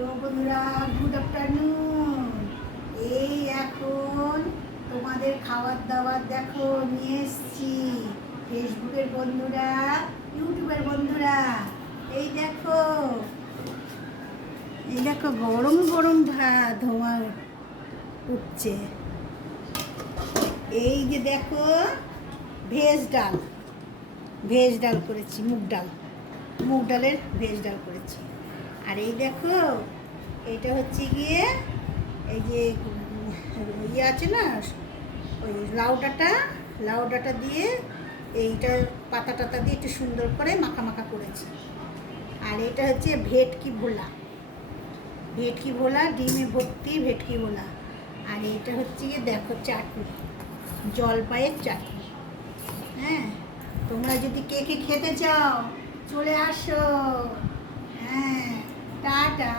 Hello বন্ধুরা, good afternoon. এই এখন তোমাদের খাবার দাবার দেখো নিয়ে এসছি। ফেসবুকের বন্ধুরা, ইউটিউবের বন্ধুরা, এই দেখো গরম গরম ভাত ধোঁয়া উঠছে। এই যে দেখো ভেজ ডাল করেছি, মুগ ডালের ভেজ ডাল করেছি। আর এই দেখো এইটা হচ্ছে গিয়ে এই যে ইয়ে আছে না, ওই লাউ ডাঁটা দিয়ে এইটা পাতা টাতা দিয়ে একটু সুন্দর করে মাখা মাখা করেছি। আর এটা হচ্ছে ভেটকি ভোলা, ডিমে ভর্তি ভেটকি ভোলা। আর এটা হচ্ছে গিয়ে দেখো চাটনি, জলপাইয়ের চাটনি। হ্যাঁ, তোমরা যদি কে কে খেতে চাও চলে আসো। হ্যাঁ, টাটা।